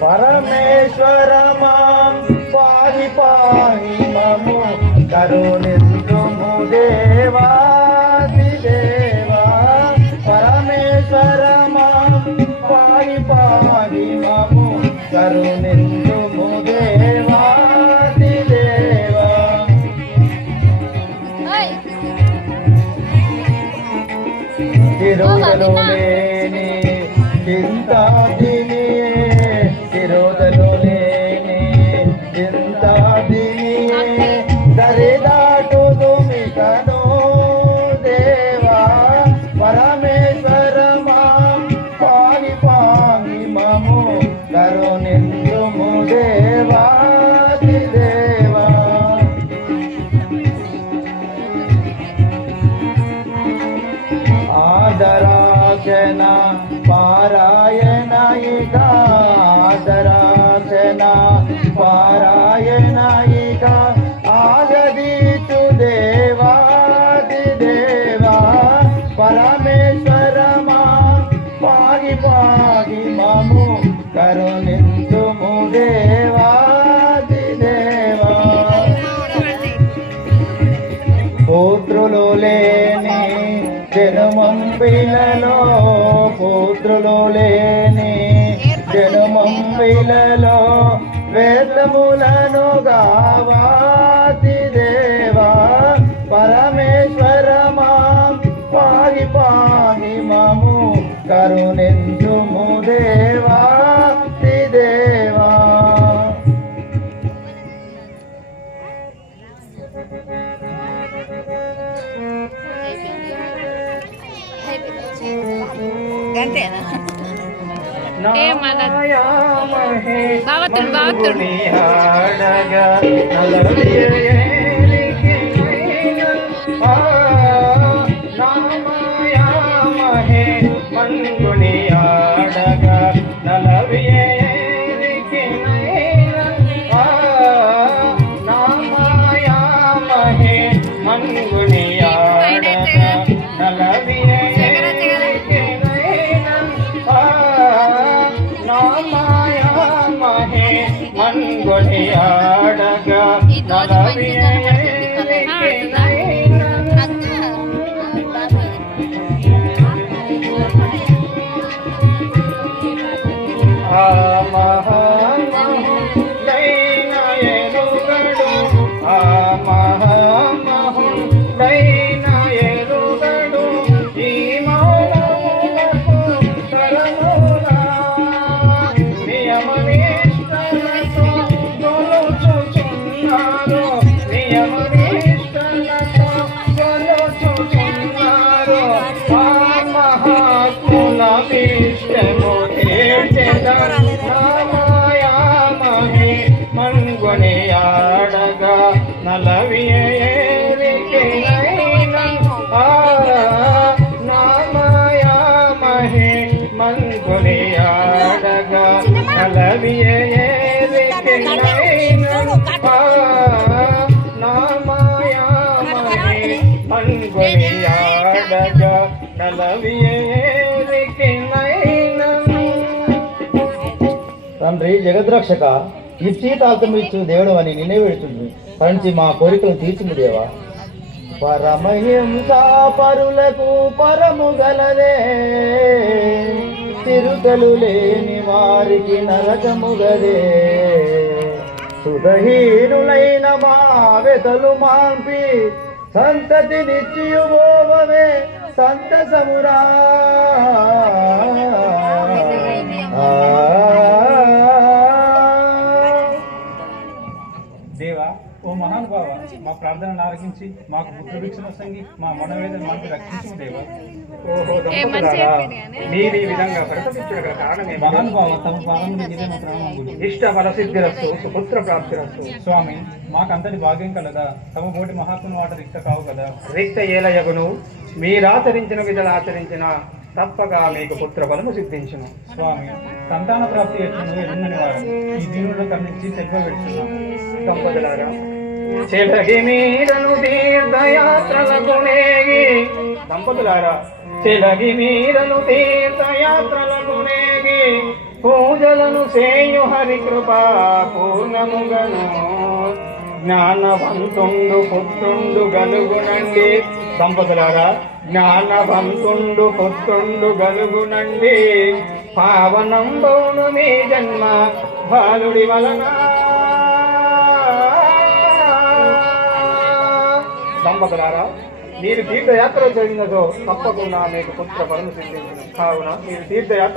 పరమేశ్వర మాం పాహి పాహి మము కరుణిందుము దేవాది దేవా పరమేశ్వర మాం పాహి పాహి మము కరుణిందుము దేవాది దేవా తిరుగలు లేని ఆదరాచన పారాయణయిక ఆగదీచు దేవాది దేవా పరమేశ్వర పాగి పాగి మము కరుణించుము దేవాది దేవా. పుత్రులు లేని పుత్రులు లేని జనమంబిలలో వేదములను గావాతి దేవా పరమేశ్వర మాం పాగి పాగి మము కరుణించుము దేవాతి దేవా. అంతేనా ஏ மலர் பாவத்துள் பாவத்துள் తండ్రి జగద్రక్షక ఇచ్చి తాకం ఇచ్చు దేవుడు అని నిన్నే వెడుతుంది పంచి మా కోరికలు తీర్చుము దేవా. పరమహింస పరులకు పరము గలదే. తిరుగలు లేని వారికి నరకము గదే. సుధహీనులైన మా వెతలు మాంపి సంతతి సంతసమురా దేవా ఓ మహానుభావ మా ప్రార్థనను ఆలకించి మాకు పుత్రభిక్షణ సంగి మా మనవేదన మాకు రక్షించు దేవా. ఓహో. మీరు ఈ విధంగా ప్రసవించగల కారణమే మహానుభావ తమ పాదములు ఇష్ట ఫలసిద్ధిరస్తు సుపుత్ర ప్రాప్తిరస్తు స్వామి మాకంతటి భాగ్యం కలదా. తమ బోటి మహాత్ముల వాట రిక్త కావు కదా. రిక్త ఏలయగును. మీరాచరించిన విధులు ఆచరించిన తప్పగా మీకు పుత్ర బలము సిద్ధించును. స్వామి సంతాన ప్రాప్తి ఎట్లు ఎన్నని వారు ఈ పెడుతున్నాం దంపతులారా. చెలగి మీరను తీర్థయాత్రలకు నేగి దంపతులారా చెలగి మీరను తీర్థయాత్రలకు నేగి పూజలను చేయు హరి పూర్ణముగను. జ్ఞానవంతుండు పుత్రుండు గలుగునండి దంపతులారా జ్ఞానవంతుండు పుత్రుండు గలుగునండి పావనంబౌను మీ జన్మ బాలుడి వలన. దంపతులారా మీరు తీర్థయాత్ర జరిగినదో తప్పకుండా మీకు పుత్ర పరమ సిద్ధించిన. కావున మీరు తీర్థయాత్ర